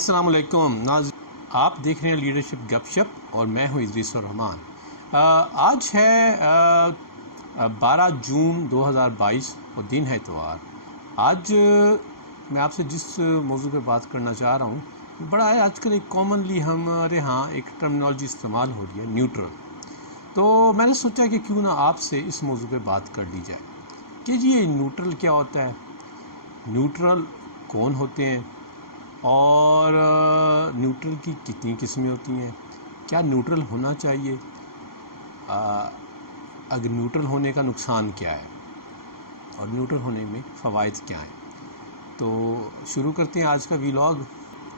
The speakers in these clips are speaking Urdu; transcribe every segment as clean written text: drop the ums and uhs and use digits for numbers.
السلام علیکم آپ دیکھ رہے ہیں لیڈرشپ گپ شپ اور میں ہوں ادریس الرحمان۔ آج ہے 12 جون 2022 اور دن ہے اتوار۔ آج میں آپ سے جس موضوع پہ بات کرنا چاہ رہا ہوں بڑا ہے، آج کل ایک کامنلی ہمارے ہاں ایک ٹرمنالوجی استعمال ہو رہی ہے، نیوٹرل۔ تو میں نے سوچا کہ کیوں نہ آپ سے اس موضوع پہ بات کر لی جائے کہ جی یہ نیوٹرل کیا ہوتا ہے، نیوٹرل کون ہوتے ہیں، اور نیوٹرل کی کتنی قسمیں ہوتی ہیں، کیا نیوٹرل ہونا چاہیے، اگر نیوٹرل ہونے کا نقصان کیا ہے اور نیوٹرل ہونے میں فوائد کیا ہیں۔ تو شروع کرتے ہیں آج کا ویلاگ۔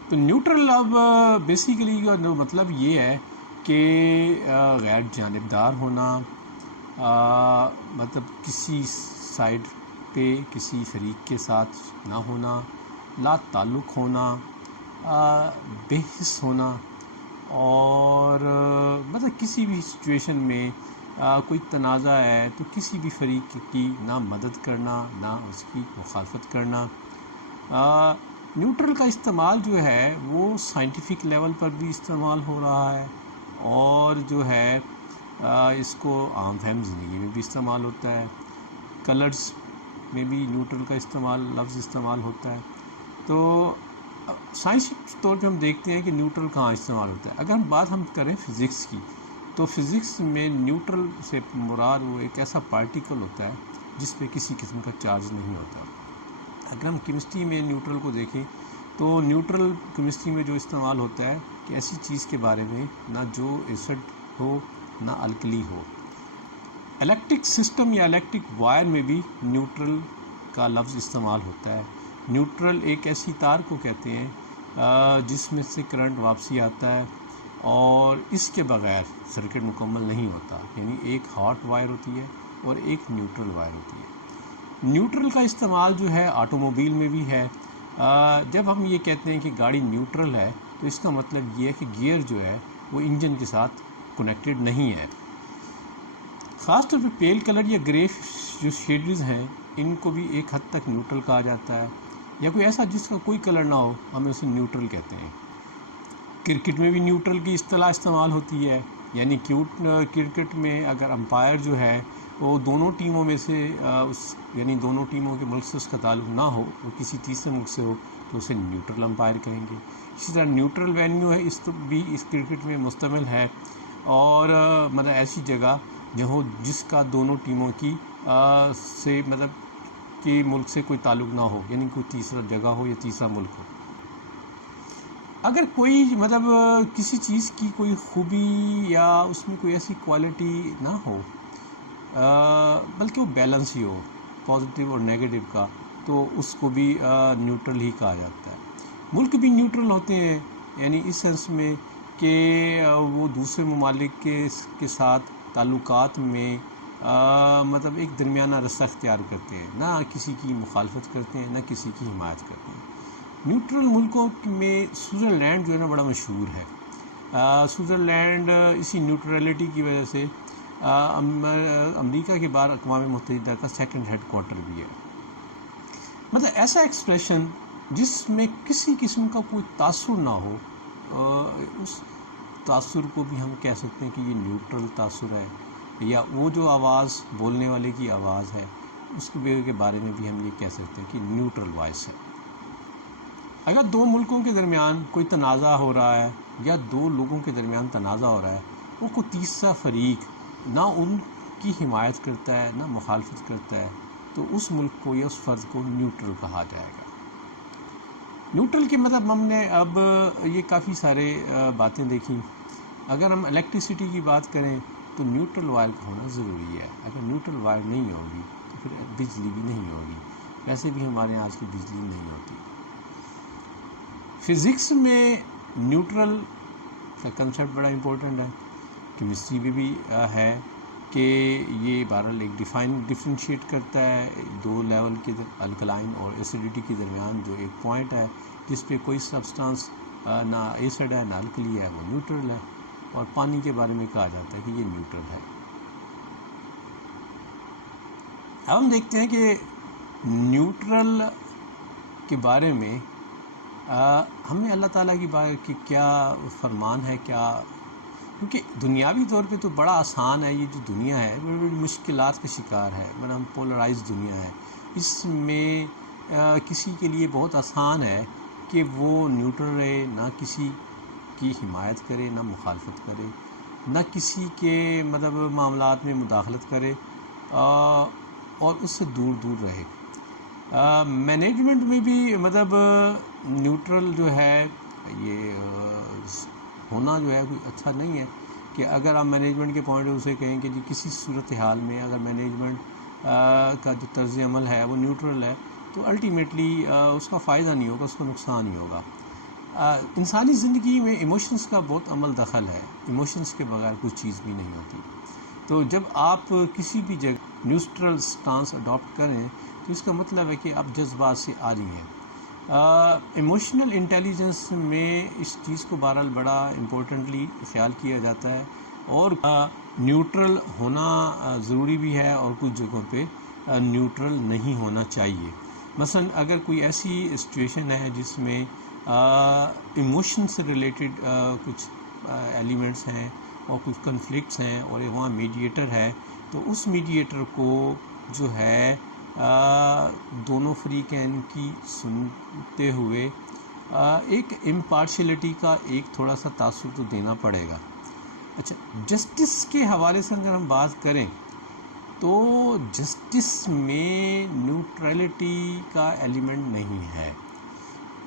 تو نیوٹرل اب بیسیکلی کا مطلب یہ ہے کہ غیر جانبدار ہونا، مطلب کسی سائڈ پہ کسی فریق کے ساتھ نہ ہونا، لا تعلق ہونا، بے حس ہونا، اور مطلب کسی بھی سچویشن میں کوئی تنازع ہے تو کسی بھی فریق کی نہ مدد کرنا نہ اس کی مخالفت کرنا۔ نیوٹرل کا استعمال جو ہے وہ سائنٹیفک لیول پر بھی استعمال ہو رہا ہے، اور جو ہے اس کو عام فہم زندگی میں بھی استعمال ہوتا ہے، کلرز میں بھی نیوٹرل کا لفظ استعمال ہوتا ہے۔ تو سائنسی طور پہ ہم دیکھتے ہیں کہ نیوٹرل کہاں استعمال ہوتا ہے۔ اگر ہم کریں فزکس کی، تو فزکس میں نیوٹرل سے مراد وہ ایک ایسا پارٹیکل ہوتا ہے جس پہ کسی قسم کا چارج نہیں ہوتا۔ اگر ہم کیمسٹری میں نیوٹرل کو دیکھیں تو نیوٹرل کیمسٹری میں جو استعمال ہوتا ہے کہ ایسی چیز کے بارے میں نہ جو ایسڈ ہو نہ الکلی ہو۔ الیکٹرک سسٹم یا الیکٹرک وائر میں بھی نیوٹرل کا لفظ استعمال ہوتا ہے۔ نیوٹرل ایک ایسی تار کو کہتے ہیں جس میں سے کرنٹ واپسی آتا ہے اور اس کے بغیر سرکٹ مکمل نہیں ہوتا، یعنی ایک ہاٹ وائر ہوتی ہے اور ایک نیوٹرل وائر ہوتی ہے۔ نیوٹرل کا استعمال جو ہے آٹو موبائل میں بھی ہے۔ جب ہم یہ کہتے ہیں کہ گاڑی نیوٹرل ہے تو اس کا مطلب یہ ہے کہ گیئر جو ہے وہ انجن کے ساتھ کنیکٹڈ نہیں ہے۔ خاص طور پہ پیل کلر یا گرے جو شیڈز ہیں ان کو بھی ایک حد تک نیوٹرل کہا جاتا ہے، یا کوئی ایسا جس کا کوئی کلر نہ ہو ہم اسے نیوٹرل کہتے ہیں۔ کرکٹ میں بھی نیوٹرل کی اصطلاح استعمال ہوتی ہے، یعنی کرکٹ میں اگر امپائر جو ہے وہ دونوں ٹیموں میں سے یعنی دونوں ٹیموں کے ملک سے اس کا تعلق نہ ہو، وہ کسی تیسرے ملک سے ہو تو اسے نیوٹرل امپائر کہیں گے۔ اسی طرح نیوٹرل وینیو ہے اس کرکٹ میں مشتمل ہے، اور مطلب ایسی جگہ جس کا دونوں ٹیموں کی سے مطلب کہ ملک سے کوئی تعلق نہ ہو، یعنی کوئی تیسرا جگہ ہو یا تیسرا ملک ہو۔ اگر کوئی مطلب کسی چیز کی کوئی خوبی یا اس میں کوئی ایسی کوالٹی نہ ہو، بلکہ وہ بیلنس ہی ہو پازیٹیو اور نیگیٹو کا، تو اس کو بھی نیوٹرل ہی کہا جاتا ہے۔ ملک بھی نیوٹرل ہوتے ہیں، یعنی اس سینس میں کہ وہ دوسرے ممالک کے ساتھ تعلقات میں مطلب ایک درمیانہ رستہ اختیار کرتے ہیں، نہ کسی کی مخالفت کرتے ہیں نہ کسی کی حمایت کرتے ہیں۔ نیوٹرل ملکوں میں سوئٹزرلینڈ جو ہے نا بڑا مشہور ہے۔ سوئٹزرلینڈ اسی نیوٹرلٹی کی وجہ سے امریکہ کے بعد اقوام متحدہ کا سیکنڈ ہیڈ کوارٹر بھی ہے۔ مطلب ایسا ایکسپریشن جس میں کسی قسم کا کوئی تاثر نہ ہو، اس تاثر کو بھی ہم کہہ سکتے ہیں کہ یہ نیوٹرل تاثر ہے، یا وہ جو آواز بولنے والے کی آواز ہے اس کے بارے میں بھی ہم یہ کہہ سکتے ہیں کہ نیوٹرل وائس ہے۔ اگر دو ملکوں کے درمیان کوئی تنازع ہو رہا ہے یا دو لوگوں کے درمیان تنازع ہو رہا ہے، وہ کوئی تیسرا فریق نہ ان کی حمایت کرتا ہے نہ مخالفت کرتا ہے، تو اس ملک کو یا اس فرد کو نیوٹرل کہا جائے گا۔ نیوٹرل کے مطلب ہم نے اب یہ کافی سارے باتیں دیکھیں۔ اگر ہم الیکٹریسٹی کی بات کریں تو نیوٹرل وائر کا ہونا ضروری ہے۔ اگر نیوٹرل وائر نہیں ہوگی تو پھر بجلی بھی نہیں ہوگی، ویسے بھی ہمارے یہاں آج کی بجلی نہیں ہوتی۔ فزکس میں نیوٹرل کا کنسیپٹ بڑا امپورٹنٹ ہے، کیمسٹری میں بھی ہے کہ یہ بہرحال ایک ڈفرینشیٹ کرتا ہے دو لیول کے الکلائن اور ایسیڈیٹی کے درمیان جو ایک پوائنٹ ہے جس پہ کوئی سبسٹانس نہ ایسڈ ہے نہ الکلی ہے، وہ نیوٹرل ہے، اور پانی کے بارے میں کہا جاتا ہے کہ یہ نیوٹرل ہے۔ اب ہم دیکھتے ہیں کہ نیوٹرل کے بارے میں ہمیں اللہ تعالیٰ کی بات کی کیا فرمان ہے، کیا، کیونکہ دنیاوی طور پہ تو بڑا آسان ہے، یہ جو دنیا ہے بڑی بڑی مشکلات کا شکار ہے، بڑا پولرائز دنیا ہے، اس میں کسی کے لیے بہت آسان ہے کہ وہ نیوٹرل رہے، نہ کسی کی حمایت کرے نہ مخالفت کرے، نہ کسی کے مطلب معاملات میں مداخلت کرے، اور اس سے دور دور رہے۔ مینجمنٹ میں بھی مطلب نیوٹرل جو ہے یہ ہونا جو ہے کوئی اچھا نہیں ہے کہ اگر آپ مینجمنٹ کے پوائنٹ آف ویو سے کہیں کہ جی کسی صورتحال میں اگر مینجمنٹ کا جو طرز عمل ہے وہ نیوٹرل ہے تو الٹیمیٹلی اس کا فائدہ نہیں ہوگا، اس کا نقصان ہی ہوگا۔ انسانی زندگی میں ایموشنز کا بہت عمل دخل ہے، ایموشنز کے بغیر کوئی چیز بھی نہیں ہوتی۔ تو جب آپ کسی بھی جگہ نیوٹرل سٹانس اڈاپٹ کریں تو اس کا مطلب ہے کہ آپ جذبات سے عاری ہیں۔ ایموشنل انٹیلیجنس میں اس چیز کو بہرحال بڑا امپورٹنٹلی خیال کیا جاتا ہے، اور نیوٹرل ہونا ضروری بھی ہے، اور کچھ جگہوں پہ نیوٹرل نہیں ہونا چاہیے۔ مثلا اگر کوئی ایسی سچویشن ہے جس میں ایموشن سے ریلیٹڈ کچھ ایلیمنٹس ہیں اور کچھ کنفلکٹس ہیں اور وہاں میڈیٹر ہے، تو اس میڈیٹر کو جو ہے دونوں فریقین کی سنتے ہوئے ایک امپارشلٹی کا ایک تھوڑا سا تاثر تو دینا پڑے گا۔ اچھا، جسٹس کے حوالے سے اگر ہم بات کریں تو جسٹس میں نیوٹرلٹی کا ایلیمنٹ نہیں ہے۔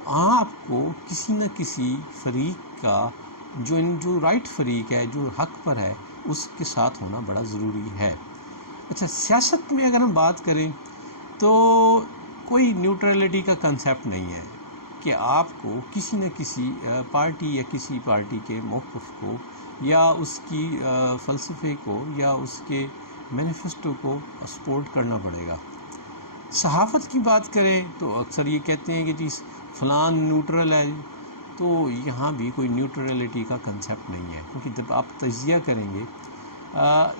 آپ کو کسی نہ کسی فریق کا جو رائٹ فریق ہے، جو حق پر ہے، اس کے ساتھ ہونا بڑا ضروری ہے۔ اچھا، سیاست میں اگر ہم بات کریں تو کوئی نیوٹرلٹی کا کنسیپٹ نہیں ہے کہ آپ کو کسی نہ کسی پارٹی یا کسی پارٹی کے موقف کو یا اس کی فلسفے کو یا اس کے مینیفیسٹو کو سپورٹ کرنا پڑے گا۔ صحافت کی بات کریں تو اکثر یہ کہتے ہیں کہ جی فلان نیوٹرل ہے، تو یہاں بھی کوئی نیوٹرلٹی کا کنسیپٹ نہیں ہے، کیونکہ جب آپ تجزیہ کریں گے،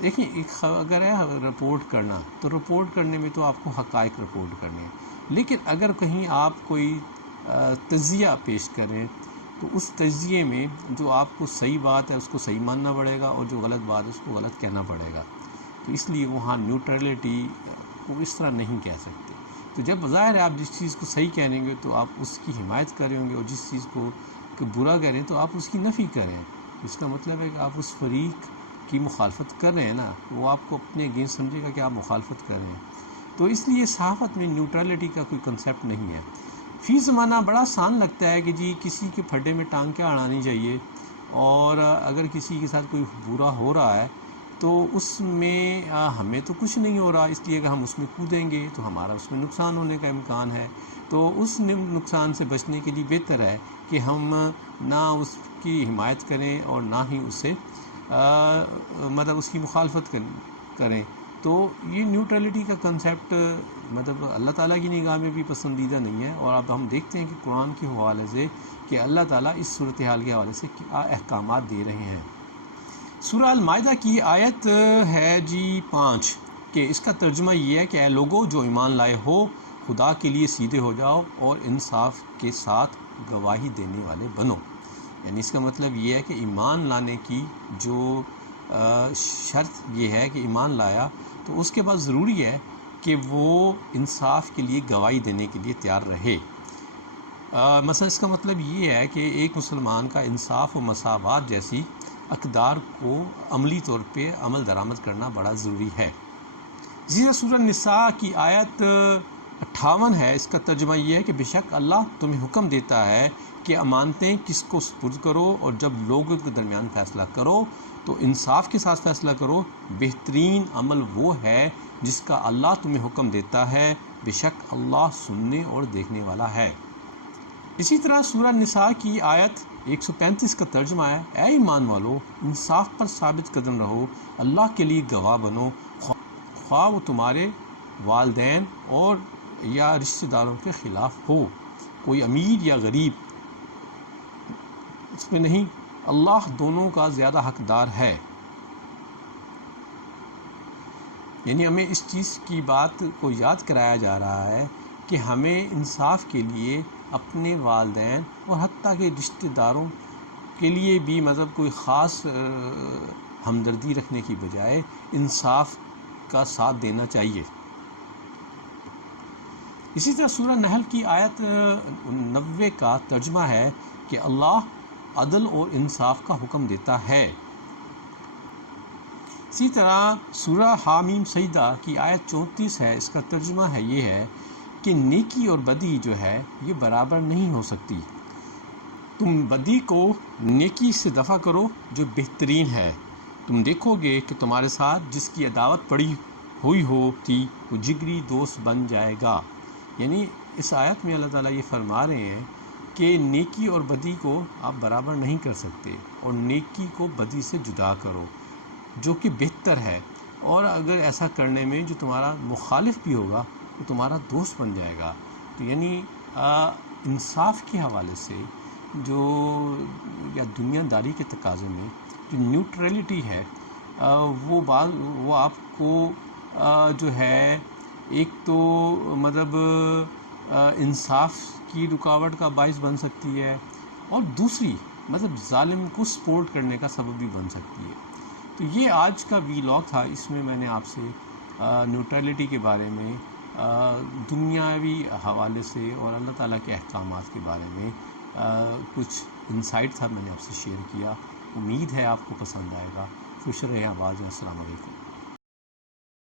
دیکھیں اگر ہے رپورٹ کرنا تو رپورٹ کرنے میں تو آپ کو حقائق رپورٹ کرنے ہیں، لیکن اگر کہیں آپ کوئی تجزیہ پیش کریں تو اس تجزیے میں جو آپ کو صحیح بات ہے اس کو صحیح ماننا پڑے گا، اور جو غلط بات ہے اس کو غلط کہنا پڑے گا۔ تو اس لیے وہاں نیوٹرلٹی کو اس طرح نہیں کہہ سکتے۔ تو جب ظاہر ہے آپ جس چیز کو صحیح کہیں گے تو آپ اس کی حمایت کریں گے، اور جس چیز کو برا کریں تو آپ اس کی نفی کریں۔ اس کا مطلب ہے کہ آپ اس فریق کی مخالفت کر رہے ہیں نا، وہ آپ کو اپنے اگینسٹ سمجھے گا کہ آپ مخالفت کر رہے ہیں۔ تو اس لیے صحافت میں نیوٹرلٹی کا کوئی کنسیپٹ نہیں ہے۔ فی زمانہ بڑا آسان لگتا ہے کہ جی کسی کے پھڈے میں ٹانگ کیا اڑانی چاہیے، اور اگر کسی کے ساتھ کوئی برا ہو رہا ہے تو اس میں ہمیں تو کچھ نہیں ہو رہا، اس لیے اگر ہم اس میں کودیں گے تو ہمارا اس میں نقصان ہونے کا امکان ہے۔ تو اس نقصان سے بچنے کے لیے بہتر ہے کہ ہم نہ اس کی حمایت کریں اور نہ ہی اسے مطلب اس کی مخالفت کریں۔ تو یہ نیوٹرلٹی کا کنسیپٹ مطلب اللہ تعالیٰ کی نگاہ میں بھی پسندیدہ نہیں ہے، اور اب ہم دیکھتے ہیں کہ قرآن کے حوالے سے کہ اللہ تعالیٰ اس صورتحال کے حوالے سے کیا احکامات دے رہے ہیں۔ سورہ المائدہ کی آیت ہے جی 5 کہ اس کا ترجمہ یہ ہے کہ اے لوگو جو ایمان لائے ہو، خدا کے لیے سیدھے ہو جاؤ اور انصاف کے ساتھ گواہی دینے والے بنو۔ یعنی اس کا مطلب یہ ہے کہ ایمان لانے کی جو شرط یہ ہے کہ ایمان لایا تو اس کے بعد ضروری ہے کہ وہ انصاف کے لیے گواہی دینے کے لیے تیار رہے۔ مثلا اس کا مطلب یہ ہے کہ ایک مسلمان کا انصاف و مساوات جیسی اقدار کو عملی طور پہ عمل درآمد کرنا بڑا ضروری ہے۔ سورہ نساء کی آیت 58 ہے، اس کا ترجمہ یہ ہے کہ بے شک اللہ تمہیں حکم دیتا ہے کہ امانتیں کس کو سپرد کرو، اور جب لوگوں کے درمیان فیصلہ کرو تو انصاف کے ساتھ فیصلہ کرو، بہترین عمل وہ ہے جس کا اللہ تمہیں حکم دیتا ہے، بے شک اللہ سننے اور دیکھنے والا ہے۔ اسی طرح سورہ نساء کی آیت 135 کا ترجمہ ہے، اے ایمان والو انصاف پر ثابت قدم رہو، اللہ کے لیے گواہ بنو، خواہ وہ تمہارے والدین اور یا رشتہ داروں کے خلاف ہو، کوئی امیر یا غریب اس میں نہیں، اللہ دونوں کا زیادہ حقدار ہے۔ یعنی ہمیں اس چیز کی بات کو یاد کرایا جا رہا ہے کہ ہمیں انصاف کے لیے اپنے والدین اور حتیٰ کہ رشتہ داروں کے لیے بھی مطلب کوئی خاص ہمدردی رکھنے کی بجائے انصاف کا ساتھ دینا چاہیے۔ اسی طرح سورہ نحل کی آیت 90 کا ترجمہ ہے کہ اللہ عدل اور انصاف کا حکم دیتا ہے۔ اسی طرح سورہ حامیم سجدہ کی آیت 34 ہے، اس کا ترجمہ ہے یہ ہے کہ نیکی اور بدی جو ہے یہ برابر نہیں ہو سکتی، تم بدی کو نیکی سے دفع کرو جو بہترین ہے، تم دیکھو گے کہ تمہارے ساتھ جس کی عداوت پڑی ہوئی ہوتی وہ جگری دوست بن جائے گا۔ یعنی اس آیت میں اللہ تعالیٰ یہ فرما رہے ہیں کہ نیکی اور بدی کو آپ برابر نہیں کر سکتے، اور نیکی کو بدی سے جدا کرو جو کہ بہتر ہے، اور اگر ایسا کرنے میں جو تمہارا مخالف بھی ہوگا وہ تمہارا دوست بن جائے گا۔ تو یعنی انصاف کے حوالے سے جو یا دنیا داری کے تقاضے میں جو نیوٹرلٹی ہے وہ آپ کو جو ہے ایک تو مطلب انصاف کی رکاوٹ کا باعث بن سکتی ہے، اور دوسری مطلب ظالم کو سپورٹ کرنے کا سبب بھی بن سکتی ہے۔ تو یہ آج کا ویلاگ تھا، اس میں میں نے آپ سے نیوٹرلٹی کے بارے میں دنیاوی حوالے سے اور اللہ تعالیٰ کے احکامات کے بارے میں کچھ انسائٹ تھا میں نے آپ سے شیئر کیا۔ امید ہے آپ کو پسند آئے گا۔ خوش رہیں، آباد رہیں۔ السلام علیکم۔